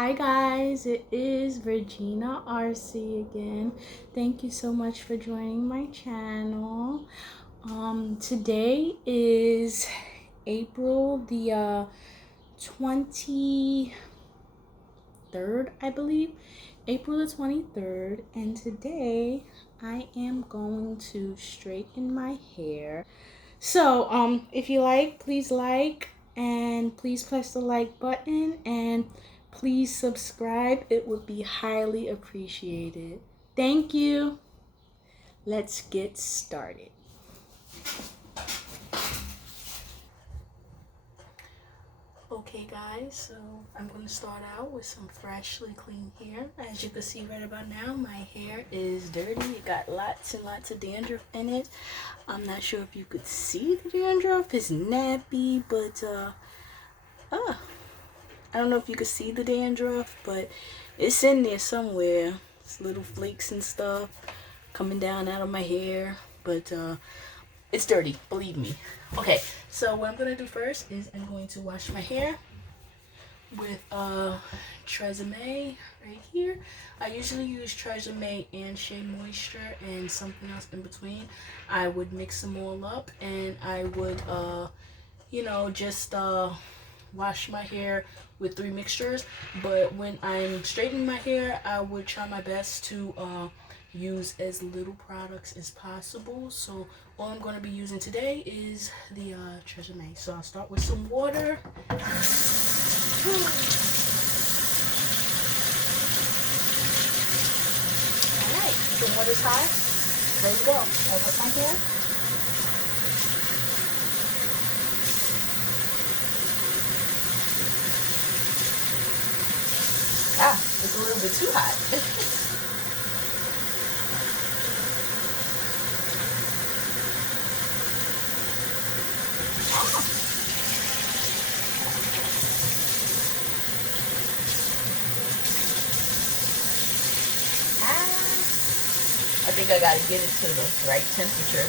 Hi guys, it is Regina Arce again. Thank you so much for joining my channel. Today is April the 23rd, I believe. April the 23rd, and today I am going to straighten my hair. So, if you please like, and please press the like button, and please subscribe. It would be highly appreciated. Thank you. Let's get started. Okay guys, so I'm going to start out with some freshly clean hair. As you can see right about now, my hair is dirty. It got lots and lots of dandruff in it. I'm not sure if you could see the dandruff. It's nappy, but I don't know if you could see the dandruff, but it's in there somewhere. It's little flakes and stuff coming down out of my hair, but it's dirty, believe me. Okay, so what I'm gonna do first is I'm going to wash my hair with Tresemme right here. I usually use Tresemme and Shea Moisture and something else in between. I would mix them all up, and I would just wash my hair with 3 mixtures. But when I'm straightening my hair, I would try my best to use as little products as possible. So all I'm going to be using today is the Tresemme. So I'll start with some water. Alright, the water's hot. Ready to go. I'll put my hair. It's a little bit too hot. I think I gotta get it to the right temperature.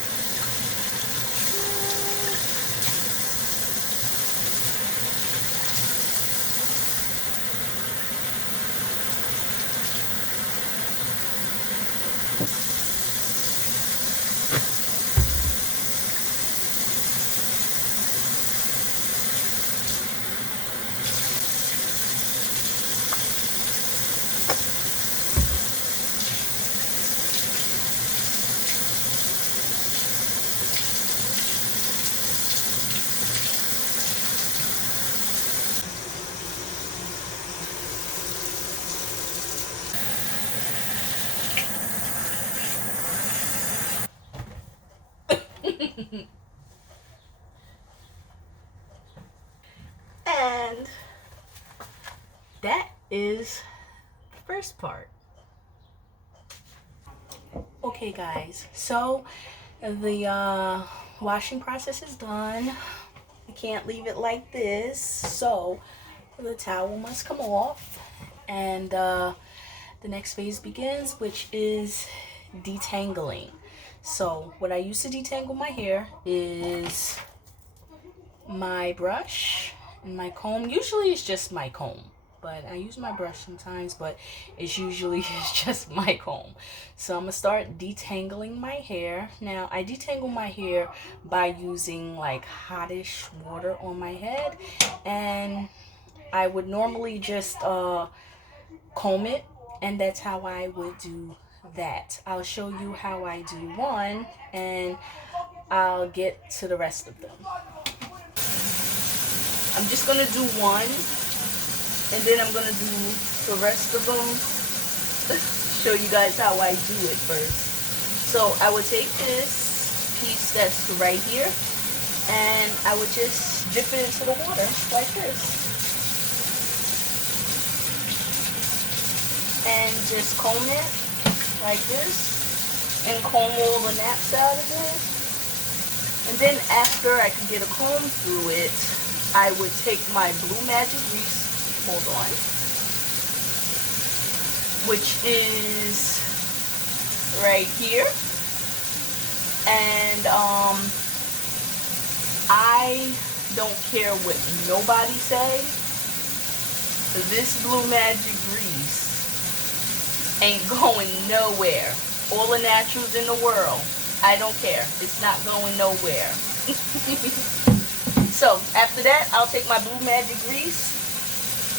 And that is the first part. Okay guys, so the washing process is done. I can't leave it like this, so the towel must come off, and the next phase begins, which is detangling. So what I use to detangle my hair is my brush and my comb. Usually it's just my comb, but I use my brush sometimes, but it's usually just my comb. So I'm gonna start detangling my hair. Now I detangle my hair by using like hottish water on my head, and I would normally just comb it, and that's how I would do that. I'll show you how I do one, and I'll get to the rest of them. I'm just gonna do one, and then I'm gonna do the rest of them. Show you guys how I do it first. So I would take this piece that's right here, and I would just dip it into the water like this, and just comb it like this, and comb all the naps out of it. And then after I could get a comb through it, I would take my Blue Magic Grease, hold on, which is right here. And I don't care what nobody say. this Blue Magic grease ain't going nowhere. All the naturals in the world, I don't care. It's not going nowhere. So after that, I'll take my Blue Magic grease.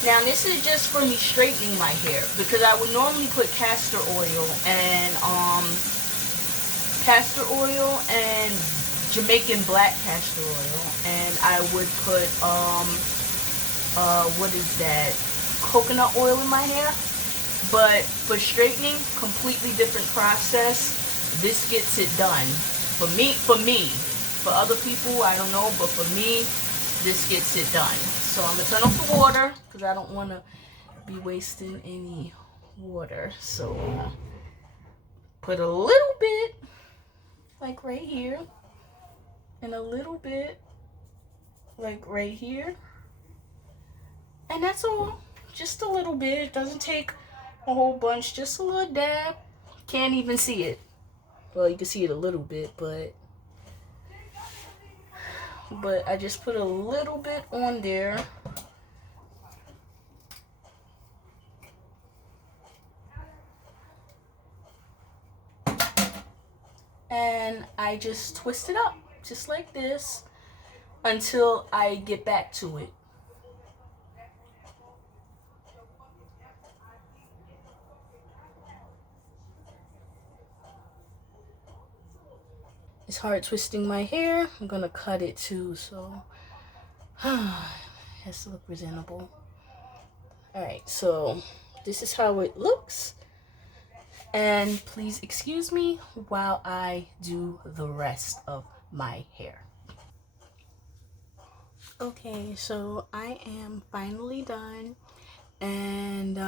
Now this is just for me straightening my hair, because I would normally put castor oil and Jamaican black castor oil, and I would put what is that, coconut oil in my hair. But for straightening, completely different process. This gets it done. For me. For other people, I don't know, but for me, this gets it done. So I'm gonna turn off the water because I don't want to be wasting any water. So put a little bit, like right here, and a little bit, like right here, and that's all. Just a little bit. It doesn't take a whole bunch. Just a little dab. Can't even see it. Well, you can see it a little bit, but I just put a little bit on there. And I just twist it up, just like this, until I get back to it. It's hard twisting my hair. I'm gonna cut it too, so it has to look presentable. Alright, so this is how it looks. And please excuse me while I do the rest of my hair. Okay, so I am finally done. And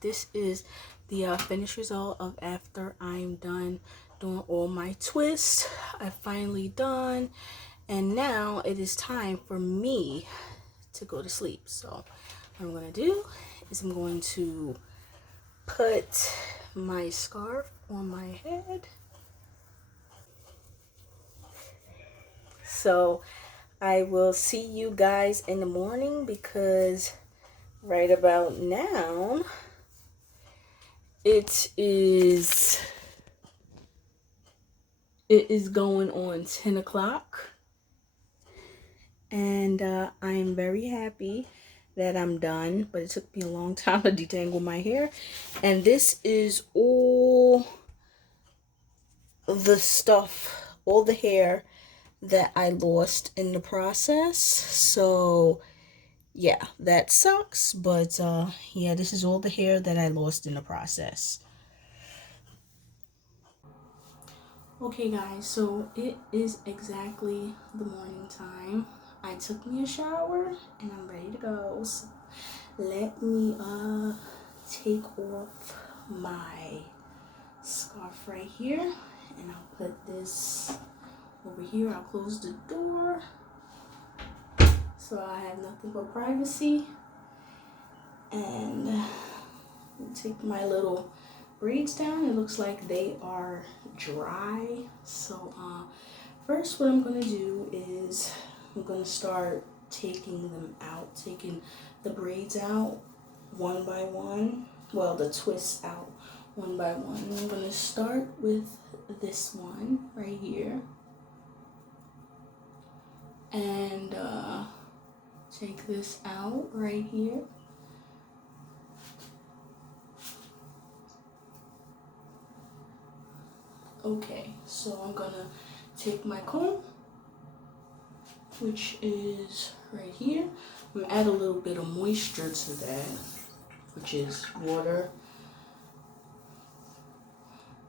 this is the finished result of after I'm done doing all my twists. I'm finally done, and now it is time for me to go to sleep. So what I'm gonna do is I'm going to put my scarf on my head. So I will see you guys in the morning, because right about now it is going on 10 o'clock, and I am very happy that I'm done, but it took me a long time to detangle my hair. And this is all the stuff, all the hair that I lost in the process. So yeah, that sucks, but yeah, this is all the hair that I lost in the process. Okay guys, so it is exactly the morning time. I took me a shower and I'm ready to go. So let me take off my scarf right here, and I'll put this over here. I'll close the door so I have nothing but privacy, and take my little braids down. It looks like they are dry. So first what I'm gonna do is I'm gonna start taking them out, taking the braids out one by one. Well, the twists out one by one. And I'm gonna start with this one right here, and take this out right here. Okay, so I'm gonna take my comb, which is right here. I'm gonna add a little bit of moisture to that, which is water.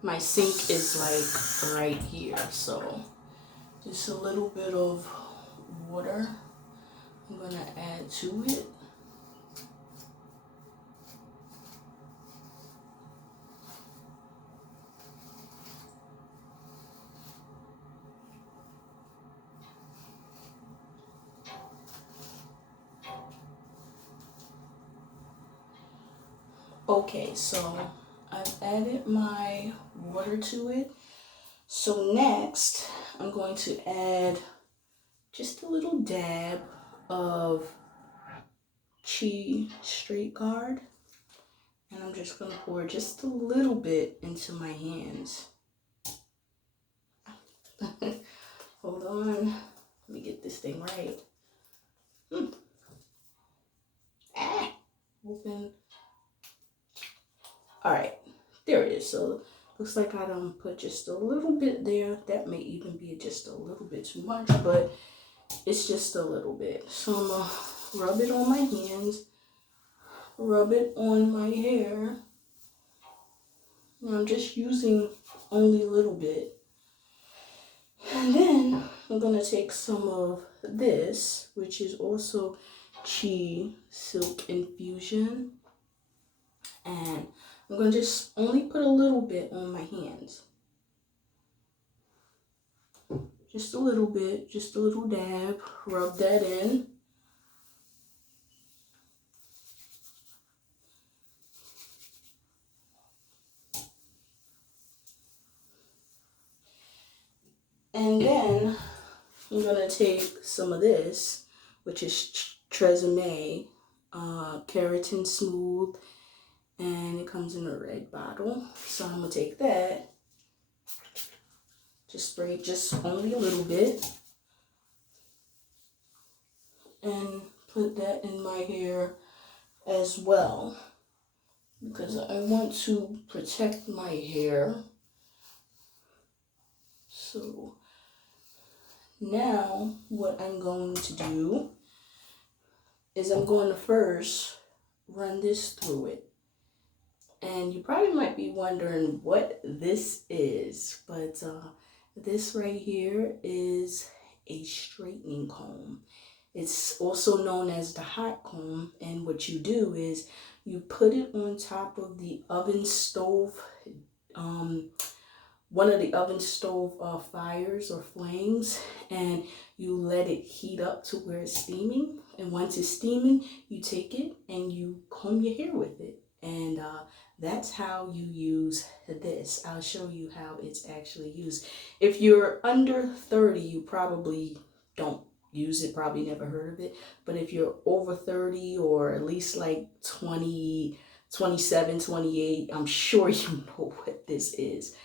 My sink is like right here, so just a little bit of water I'm gonna add to it. Okay, so I've added my water to it. So next, I'm going to add just a little dab of Chi Straight Guard. And I'm just going to pour just a little bit into my hands. Hold on. Let me get this thing right. Open. Alright. There it is. So looks like I done put just a little bit there. That may even be just a little bit too much, but it's just a little bit. So I'm going to rub it on my hands. Rub it on my hair. And I'm just using only a little bit. And then I'm going to take some of this, which is also Chi Silk Infusion. And I'm going to just only put a little bit on my hands. Just a little bit, just a little dab. Rub that in. And then I'm going to take some of this, which is Tresemme Keratin Smooth. And it comes in a red bottle. So I'm going to take that. Just spray just only a little bit. And put that in my hair as well. Because I want to protect my hair. So now what I'm going to do is I'm going to first run this through it. And you probably might be wondering what this is, but this right here is a straightening comb. It's also known as the hot comb, and what you do is you put it on top of the oven stove, one of the oven stove fires or flames, and you let it heat up to where it's steaming. And once it's steaming, you take it and you comb your hair with it. And that's how you use this. I'll show you how it's actually used. If you're under 30, you probably don't use it, probably never heard of it. But if you're over 30 or at least like 20, 27, 28, I'm sure you know what this is.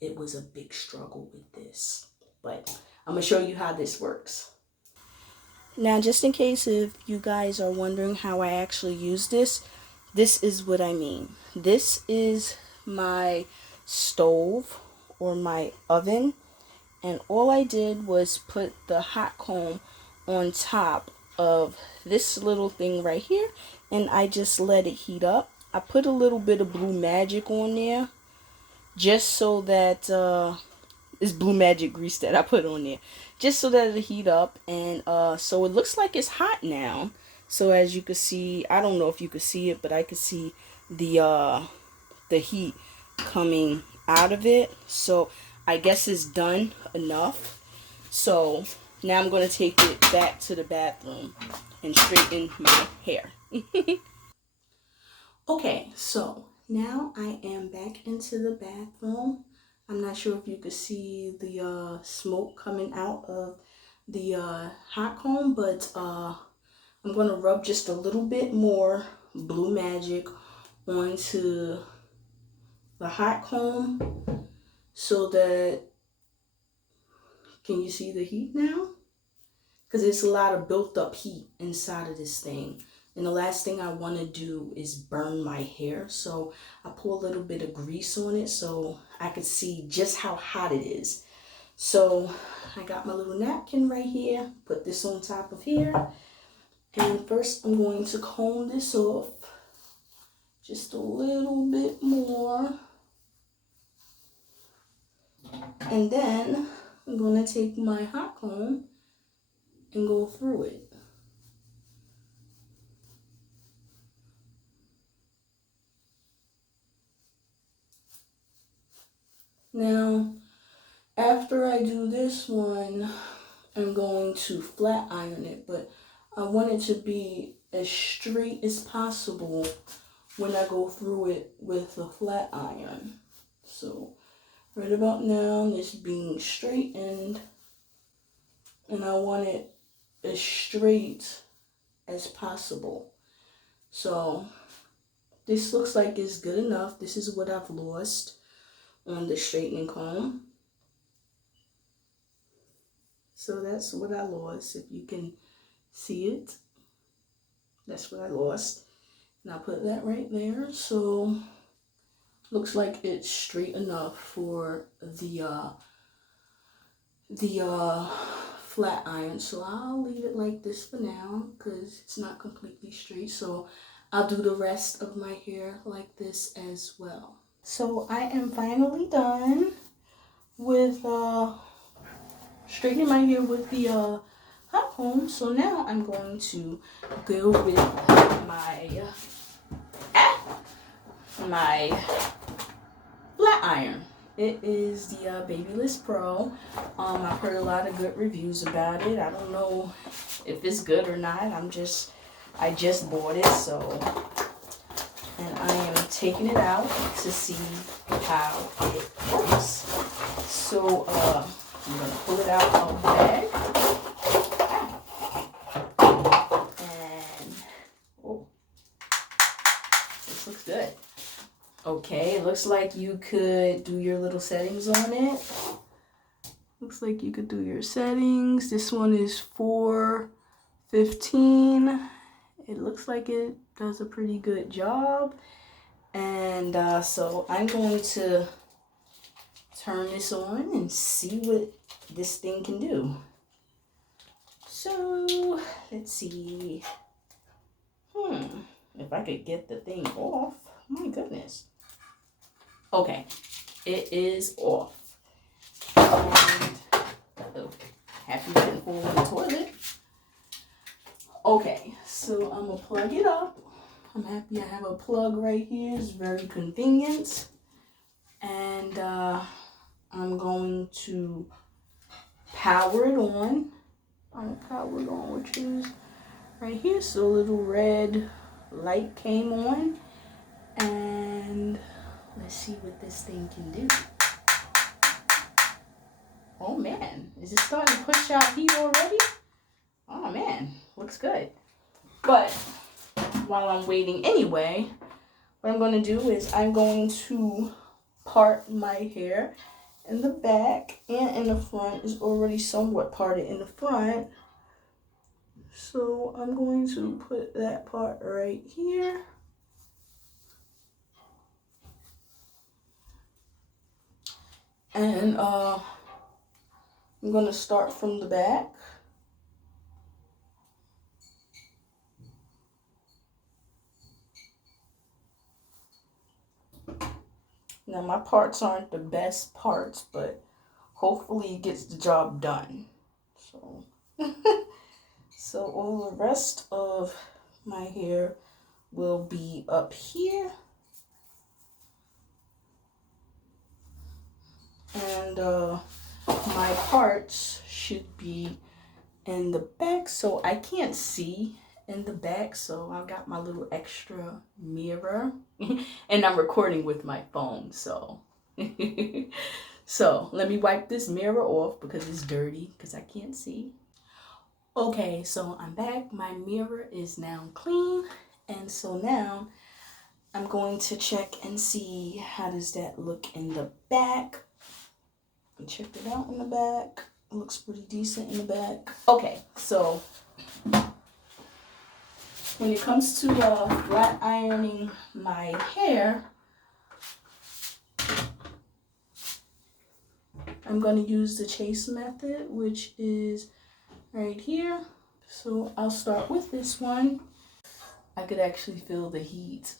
It was a big struggle with this, but I'm gonna show you how this works. Now, just in case if you guys are wondering how I actually use this, this is what I mean. This is my stove or my oven, and all I did was put the hot comb on top of this little thing right here, and I just let it heat up. I put a little bit of Blue Magic on there just so that it's Blue Magic grease that I put on there, just so that it'll heat up. And so it looks like it's hot now. So as you can see, I don't know if you could see it, but I could see the heat coming out of it. So I guess it's done enough. So now I'm going to take it back to the bathroom and straighten my hair. Okay, so now I am back into the bathroom. I'm not sure if you could see the smoke coming out of the hot comb, but I'm going to rub just a little bit more Blue Magic onto the hot comb so that, can you see the heat now? Because it's a lot of built up heat inside of this thing. And the last thing I want to do is burn my hair. So I pour a little bit of grease on it so I could see just how hot it is. So I got my little napkin right here. Put this on top of here. And first I'm going to comb this off just a little bit more. And then I'm going to take my hot comb and go through it. Now, after I do this one, I'm going to flat iron it, but I want it to be as straight as possible when I go through it with a flat iron. So, right about now, it's being straightened, and I want it as straight as possible. So this looks like it's good enough. This is what I've lost on the straightening comb. So that's what I lost. If you can see it, that's what I lost. And I'll put that right there. So looks like it's straight enough for the flat iron. So I'll leave it like this for now because it's not completely straight. So I'll do the rest of my hair like this as well. So I am finally done with straightening my hair with the hot comb. So now I'm going to go with my flat iron. It is the Babyliss Pro. I've heard a lot of good reviews about it. I don't know if it's good or not. I just bought it, so, and I am taking it out to see how it works. So I'm gonna pull it out of the bag, and oh, this looks good. Okay, it looks like you could do your little settings on it. Looks like you could do your settings. This one is 415. It looks like it does a pretty good job. And so I'm going to turn this on and see what this thing can do. So let's see. If I could get the thing off. My goodness. Okay, it is off. And happy it didn't fall in the toilet. Okay, so I'm gonna plug it up. I'm happy I have a plug right here. It's very convenient. And I'm going to power it on. Power it on, which is right here. So a little red light came on. And let's see what this thing can do. Oh man, is it starting to push out heat already? Oh man, looks good. But while I'm waiting anyway, what I'm going to do is I'm going to part my hair in the back and in the front. Is already somewhat parted in the front. So I'm going to put that part right here. And I'm going to start from the back. Now my parts aren't the best parts, but hopefully it gets the job done. So, so all the rest of my hair will be up here. And my parts should be in the back, so I can't see in the back, so I got my little extra mirror and I'm recording with my phone, so so let me wipe this mirror off because it's dirty because I can't see. Okay, so I'm back. My mirror is now clean, and so now I'm going to check and see how does that look in the back. I checked it out in the back. It looks pretty decent in the back. Okay, so when it comes to flat ironing my hair, I'm going to use the chase method, which is right here. So I'll start with this one. I could actually feel the heat.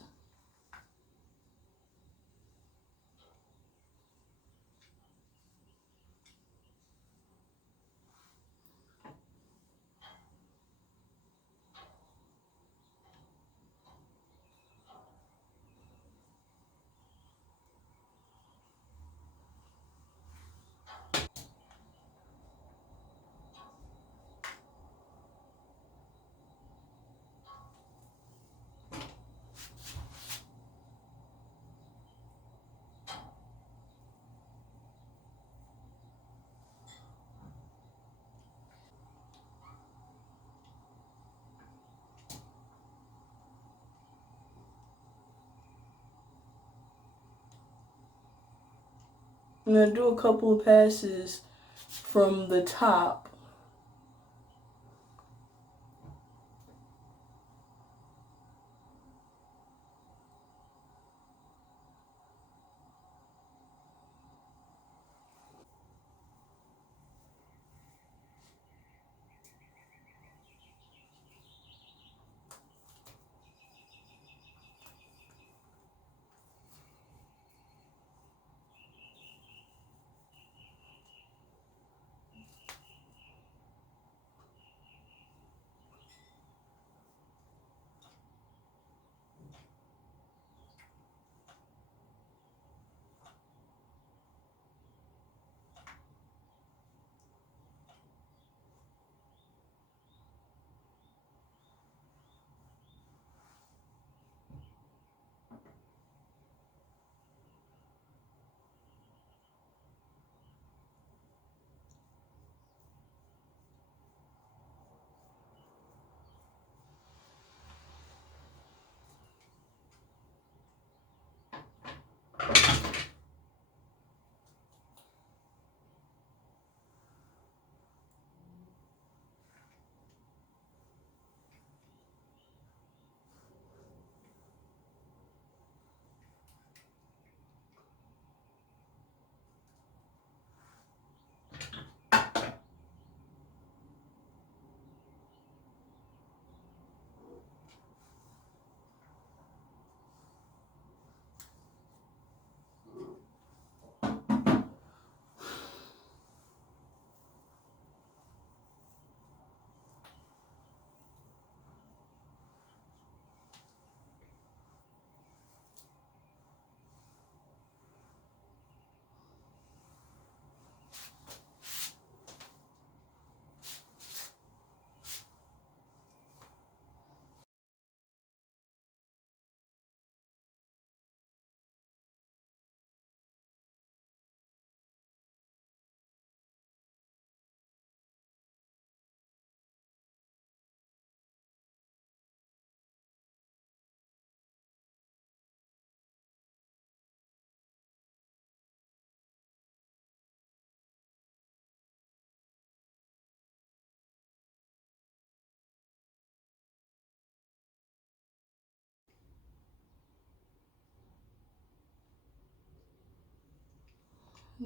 I'm going to do a couple of passes from the top.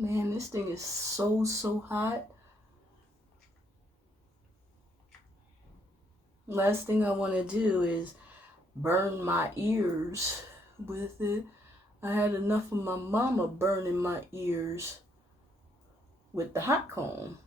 Man, this thing is so hot. Last thing I want to do is burn my ears with it. I had enough of my mama burning my ears with the hot comb.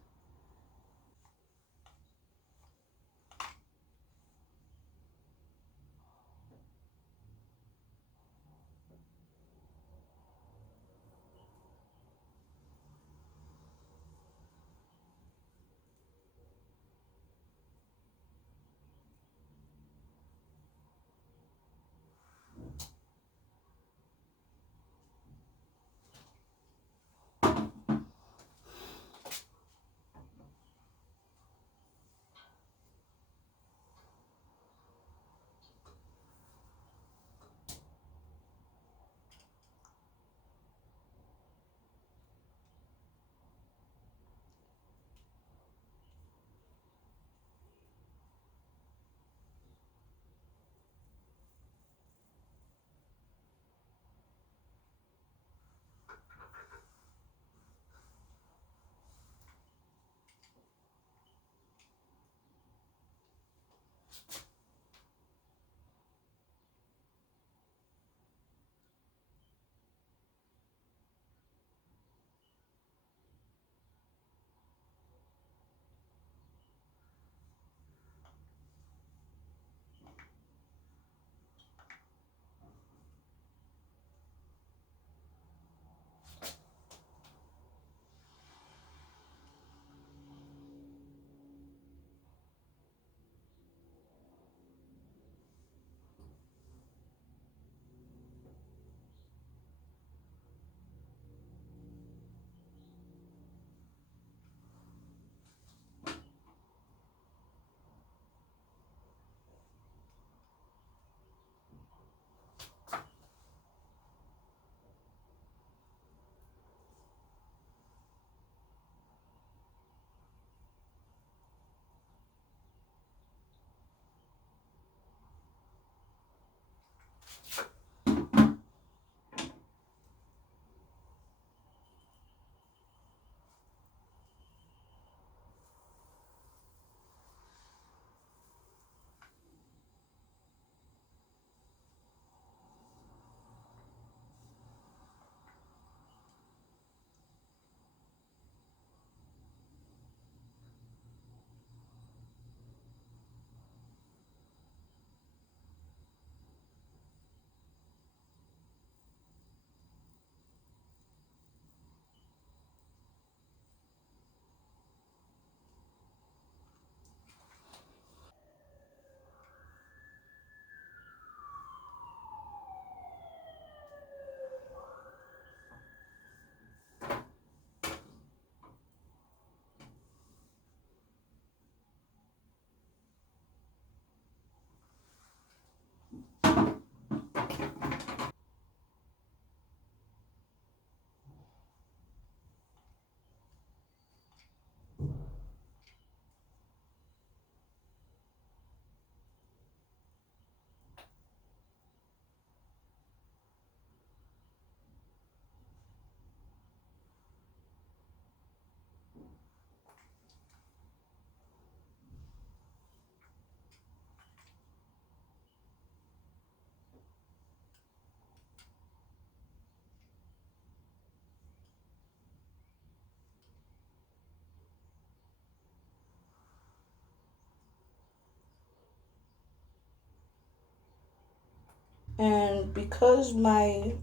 And because my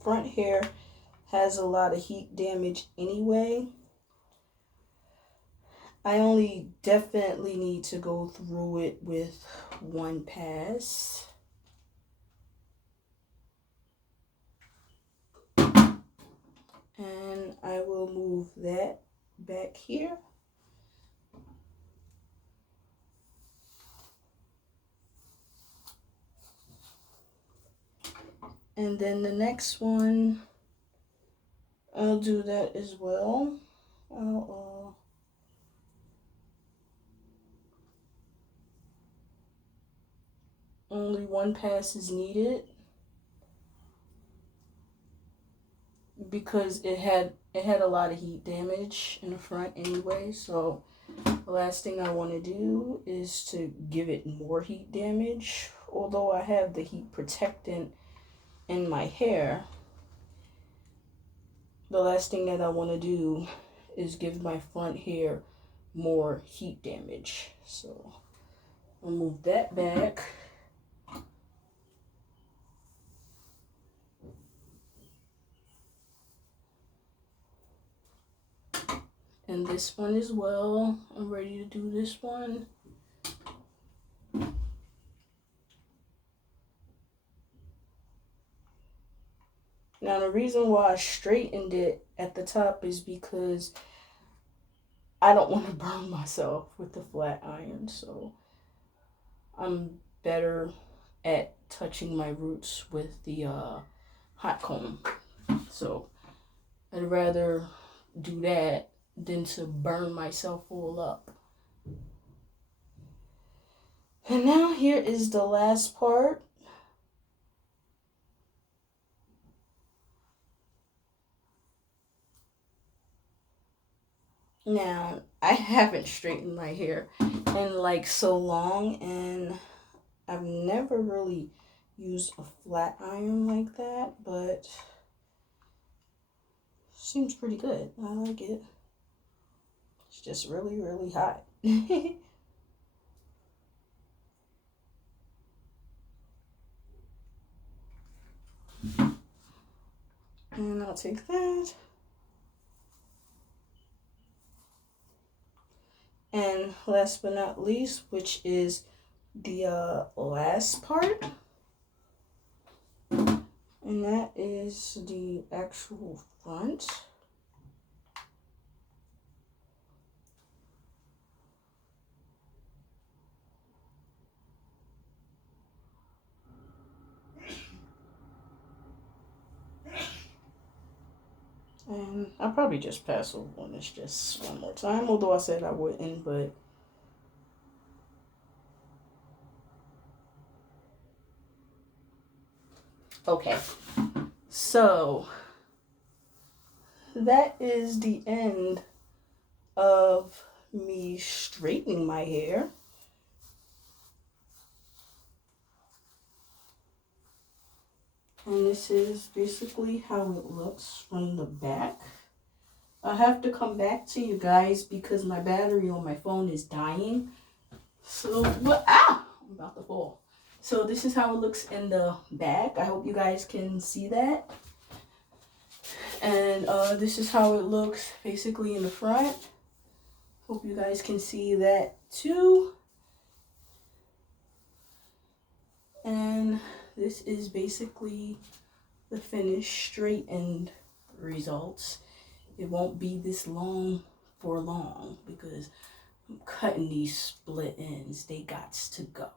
front hair has a lot of heat damage anyway, I only definitely need to go through it with one pass. And I will move that back here. And then the next one, I'll do that as well. Only one pass is needed because it had a lot of heat damage in the front anyway. So the last thing I want to do is to give it more heat damage. Although I have the heat protectant in my hair, the last thing that I want to do is give my front hair more heat damage. So I'll move that back. And this one as well. I'm ready to do this one. Now the reason why I straightened it at the top is because I don't want to burn myself with the flat iron. So I'm better at touching my roots with the hot comb. So I'd rather do that than to burn myself all up. And now here is the last part. Now, I haven't straightened my hair in like so long, and I've never really used a flat iron like that, but seems pretty good. I like it. It's just really, really hot. And I'll take that. And last but not least, which is the last part, and that is the actual front. And I'll probably just pass over on this just one more time, although I said I wouldn't, but okay. So that is the end of me straightening my hair. And this is basically how it looks from the back. I have to come back to you guys because my battery on my phone is dying. So, I'm about to fall. So this is how it looks in the back. I hope you guys can see that. And this is how it looks basically in the front. Hope you guys can see that too. And this is basically the finished straightened results. It won't be this long for long because I'm cutting these split ends. They gots to go.